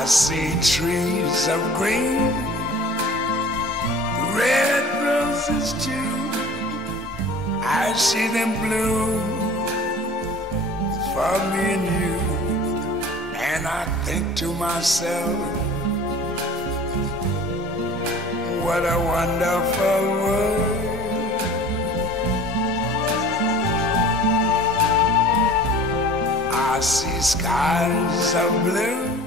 I see trees of green, red roses too. I see them bloom for me and you. And I think to myself, what a wonderful world. I see skies of blue,